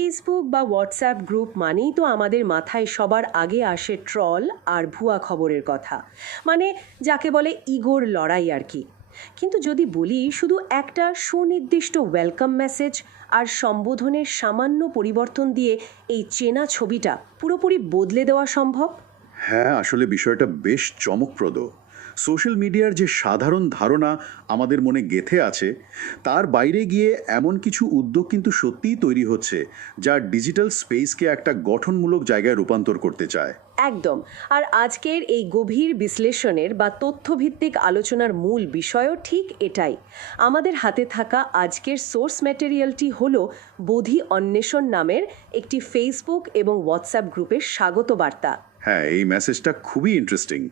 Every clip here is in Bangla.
ফেসবুক বা হোয়াটসঅ্যাপ গ্রুপ মানেই তো আমাদের মাথায় সবার আগে আসে ট্রল আর ভুয়া খবরের কথা। মানে যাকে বলে ইগোর লড়াই আর কি। কিন্তু যদি বলি শুধু একটা সুনির্দিষ্ট ওয়েলকাম মেসেজ আর সম্বোধনের সামান্য পরিবর্তন দিয়ে এই চেনা ছবিটা পুরোপুরি বদলে দেওয়া সম্ভব। হ্যাঁ, আসলে বিষয়টা বেশ চমকপ্রদ। সোশ্যাল মিডিয়ার যে সাধারণ ধারণা আমাদের মনে গেঁথে আছে, তার বাইরে গিয়ে এমন কিছু উদ্যোগ কিন্তু সত্যিই তৈরি হচ্ছে, যা ডিজিটাল স্পেসকে একটা গঠনমূলক জায়গায় রূপান্তর করতে চায়। একদম। আর আজকের এই গভীর বিশ্লেষণের বা তথ্যভিত্তিক আলোচনার মূল বিষয়ও ঠিক এটাই। আমাদের হাতে থাকা আজকের সোর্স ম্যাটেরিয়ালটি হলো বোধি অন্বেষণ নামের একটি ফেসবুক এবং হোয়াটসঅ্যাপ গ্রুপের স্বাগত বার্তা। হ্যাঁ, এই মেসেজটা খুবই ইন্টারেস্টিং।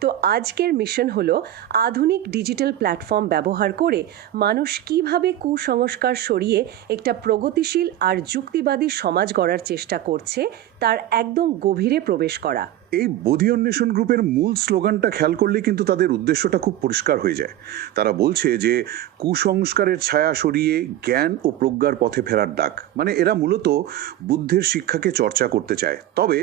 তো আজকের মিশন হলো আধুনিক ডিজিটাল প্ল্যাটফর্ম ব্যবহার করে মানুষ কিভাবে কুসংস্কার সরিয়ে একটা প্রগতিশীল আর যুক্তিবাদী সমাজ গড়ার চেষ্টা করছে তার একদম গভীরে প্রবেশ করা। এই বোধি অন্বেষণ গ্রুপের মূল স্লোগানটা খেয়াল করলে কিন্তু তাদের উদ্দেশ্যটা খুব পরিষ্কার হয়ে যায়। তারা বলছে যে কুসংস্কারের ছায়া সরিয়ে জ্ঞান ও প্রজ্ঞার পথে ফেরার ডাক। মানে এরা মূলত বুদ্ধের শিক্ষাকে চর্চা করতে চায়, তবে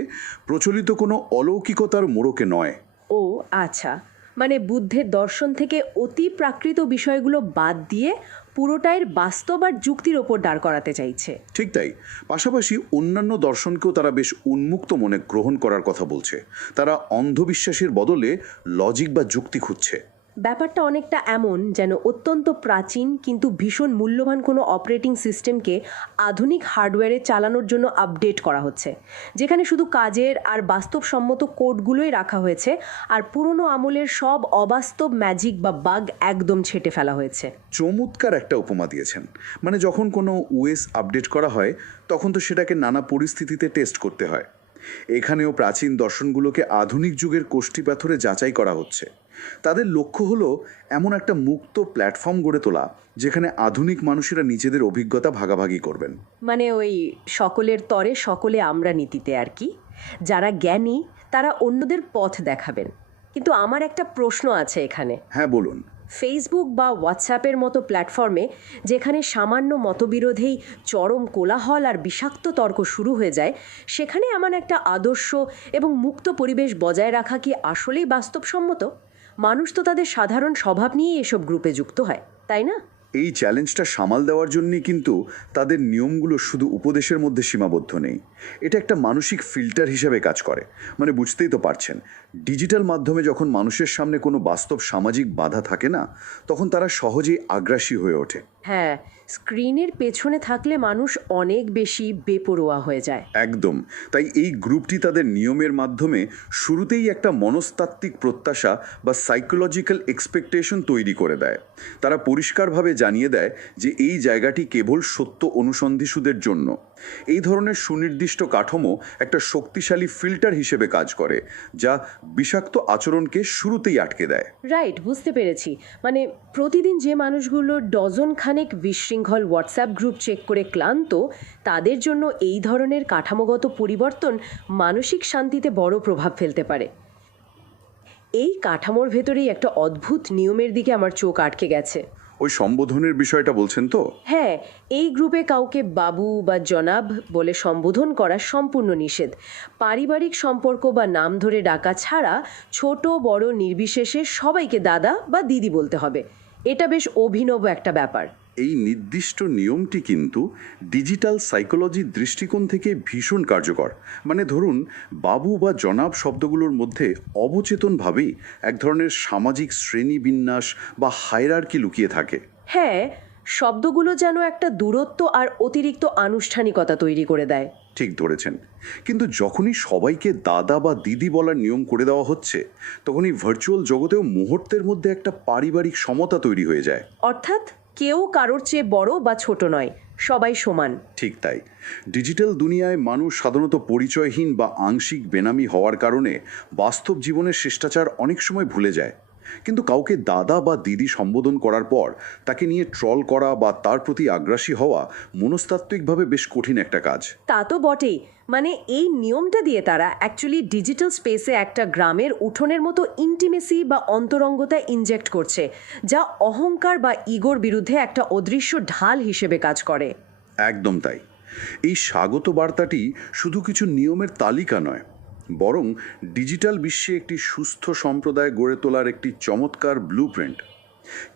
প্রচলিত কোনো অলৌকিকতার মোড়কে নয়। ও আচ্ছা, মানে বুদ্ধের দর্শন থেকে অতি প্রাকৃত বিষয়গুলো বাদ দিয়ে পুরোটাই বাস্তব আর যুক্তির ওপর দাঁড় করাতে চাইছে। ঠিক তাই। পাশাপাশি অন্যান্য দর্শনকেও তারা বেশ উন্মুক্ত মনে গ্রহণ করার কথা বলছে। তারা অন্ধবিশ্বাসের বদলে লজিক বা যুক্তি খুঁজছে। ব্যাপারটা অনেকটা এমন যেন অত্যন্ত প্রাচীন কিন্তু ভীষণ মূল্যবান কোনো অপারেটিং সিস্টেমকে আধুনিক হার্ডওয়্যারে চালানোর জন্য আপডেট করা হচ্ছে, যেখানে শুধু কাজের আর বাস্তবসম্মত কোডগুলোই রাখা হয়েছে আর পুরনো আমলের সব অবাস্তব ম্যাজিক বা বাগ একদম ছেঁটে ফেলা হয়েছে। চমৎকার একটা উপমা দিয়েছেন। মানে যখন কোনো ওএস আপডেট করা হয়, তখন তো সেটাকে নানা পরিস্থিতিতে টেস্ট করতে হয়। এখানেও প্রাচীন দর্শনগুলোকে আধুনিক যুগের কোষ্ঠী পাথরে যাচাই করা হচ্ছে। তাদের লক্ষ্য হলো এমন একটা মুক্ত প্ল্যাটফর্ম গড়ে তোলা, যেখানে আধুনিক মানুষেরা নিজেদের অভিজ্ঞতা ভাগাভাগি করবেন। মানে ওই সকলের তরে সকলে আমরা নীতিতে আর কি। যারা জ্ঞানী তারা অন্যদের পথ দেখাবেন। কিন্তু আমার একটা প্রশ্ন আছে এখানে। হ্যাঁ, বলুন। ফেসবুক বা হোয়াটসঅ্যাপের মতো প্ল্যাটফর্মে যেখানে সামান্য মতবিরোধেই চরম কোলাহল আর বিষাক্ত তর্ক শুরু হয়ে যায়, সেখানে এমন একটা আদর্শ এবং মুক্ত পরিবেশ বজায় রাখা কি আসলেই বাস্তবসম্মত? মানুষ তো তাদের সাধারণ স্বভাব নিয়েই এসব গ্রুপে যুক্ত হয়, তাই না? এই চ্যালেঞ্জটা সামাল দেওয়ার জন্যই কিন্তু তাদের নিয়মগুলো শুধু উপদেশের মধ্যে সীমাবদ্ধ নেই। এটা একটা মানসিক ফিল্টার হিসেবে কাজ করে। মানে বুঝতেই তো পারছেন, ডিজিটাল মাধ্যমে যখন মানুষের সামনে কোনো বাস্তব সামাজিক বাধা থাকে না, তখন তারা সহজেই আগ্রাসী হয়ে ওঠে। হ্যাঁ, স্ক্রিনের পেছনে থাকলে মানুষ অনেক বেশি বেপরোয়া হয়ে যায়। একদম। তাই এই গ্রুপটি তাদের নিয়মের মাধ্যমে শুরুতেই একটা মনস্তাত্ত্বিক প্রত্যাশা বা সাইকোলজিক্যাল এক্সপেকটেশন তৈরি করে দেয়। তারা পরিষ্কারভাবে জানিয়ে দেয় যে এই জায়গাটি কেবল সত্য অনুসন্ধিৎসুদের জন্য। এই ধরনের সুনির্দিষ্ট কাঠামো একটা শক্তিশালী ফিল্টার হিসেবে কাজ করে, যা বিষাক্ত আচরণকে শুরুতেই আটকে দেয়। রাইট, বুঝতে পেরেছি। মানে প্রতিদিন যে মানুষগুলো ডজন খানেক বিশৃঙ্খল হোয়াটসঅ্যাপ গ্রুপ চেক করে ক্লান্ত, তাদের জন্য এই ধরনের কাঠামোগত পরিবর্তন মানসিক শান্তিতে বড় প্রভাব ফেলতে পারে। এই কাঠামোর ভেতরেই একটা অদ্ভুত নিয়মের দিকে আমার চোখ আটকে গেছে। ওই সম্বোধনের বিষয়টা বলছেন তো? হ্যাঁ, এই গ্রুপে কাউকে বাবু বা জনাব বলে সম্বোধন করা সম্পূর্ণ নিষেধ। পারিবারিক সম্পর্ক বা নাম ধরে ডাকা ছাড়া ছোট বড় নির্বিশেষে সবাইকে দাদা বা দিদি বলতে হবে। এটা বেশ অভিনব একটা ব্যাপার। এই নির্দিষ্ট নিয়মটি কিন্তু ডিজিটাল সাইকোলজির দৃষ্টিকোণ থেকে ভীষণ কার্যকর। মানে ধরুন, বাবু বা জনাব শব্দগুলোর মধ্যে অবচেতনভাবেই এক ধরনের সামাজিক শ্রেণীবিন্যাস বা হায়ারার্কি লুকিয়ে থাকে। হ্যাঁ, শব্দগুলো যেন একটা দূরত্ব আর অতিরিক্ত আনুষ্ঠানিকতা তৈরি করে দেয়। ঠিক ধরেছেন। কিন্তু যখনই সবাইকে দাদা বা দিদি বলার নিয়ম করে দেওয়া হচ্ছে, তখনই ভার্চুয়াল জগতেও মুহূর্তের মধ্যে একটা পারিবারিক সমতা তৈরি হয়ে যায়। অর্থাৎ কেউ কারোর চেয়ে বড় বা ছোট নয়, সবাই সমান। ঠিক তাই। ডিজিটাল দুনিয়ায় মানুষ সাধারণত পরিচয়হীন বা আংশিক বেনামি হওয়ার কারণে বাস্তব জীবনের শিষ্টাচার অনেক সময় ভুলে যায়। কিন্তু কাউকে দাদা বা দিদি সম্বোধন করার পর তাকে নিয়ে ট্রল করা বা তার প্রতি আগ্রাসী হওয়া মনস্তাত্ত্বিকভাবে বেশ কঠিন একটা কাজ। তা তো বটেই। মানে এই নিয়মটা দিয়ে তারা অ্যাকচুয়ালি ডিজিটাল স্পেসে একটা গ্রামের উঠোনের মতো ইন্টিমেসি বা অন্তরঙ্গতা ইনজেক্ট করছে, যা অহংকার বা ইগোর বিরুদ্ধে একটা অদৃশ্য ঢাল হিসেবে কাজ করে। একদম তাই। এই স্বাগত বার্তাটি শুধু কিছু নিয়মের তালিকা নয়, বরং ডিজিটাল বিশ্বে একটি সুস্থ সম্প্রদায় গড়ে তোলার একটি চমৎকার ব্লুপ্রিন্ট।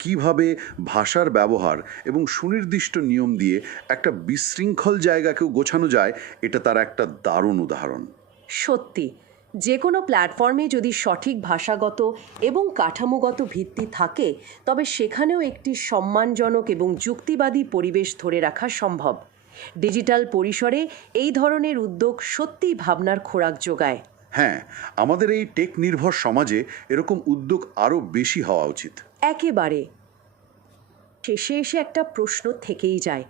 কিভাবে ভাষার ব্যবহার এবং সুনির্দিষ্ট নিয়ম দিয়ে একটা বিশৃঙ্খল জায়গাকেও গোছানো যায়, এটা তার একটা দারুণ উদাহরণ। সত্যি, যে কোনো প্ল্যাটফর্মে যদি সঠিক ভাষাগত এবং কাঠামোগত ভিত্তি থাকে, তবে সেখানেও একটি সম্মানজনক এবং যুক্তিবাদী পরিবেশ ধরে রাখা সম্ভব। ডিজিটাল পরিসরে এই ধরনের উদ্যোগ সত্যিই ভাবনার খোরাক যোগায়। হ্যাঁ, আমাদের এই টেক নির্ভর সমাজে এরকম উদ্যোগ আরও বেশি হওয়া উচিত। একেবারে শেষে এসে একটা প্রশ্ন থেকেই যায়,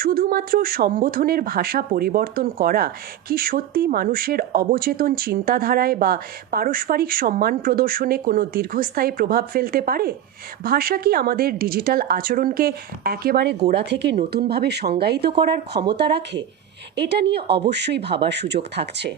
শুধুমাত্র সম্বোধনের ভাষা পরিবর্তন করা কি সত্যি মানুষের অবচেতন চিন্তাধারায় বা পারস্পরিক সম্মান প্রদর্শনে কোনো দীর্ঘস্থায়ী প্রভাব ফেলতে পারে? ভাষা কি আমাদের ডিজিটাল আচরণকে একেবারে গোড়া থেকে নতুনভাবে সংজ্ঞায়িত করার ক্ষমতা রাখে? এটা নিয়ে অবশ্যই ভাবার সুযোগ থাকছে।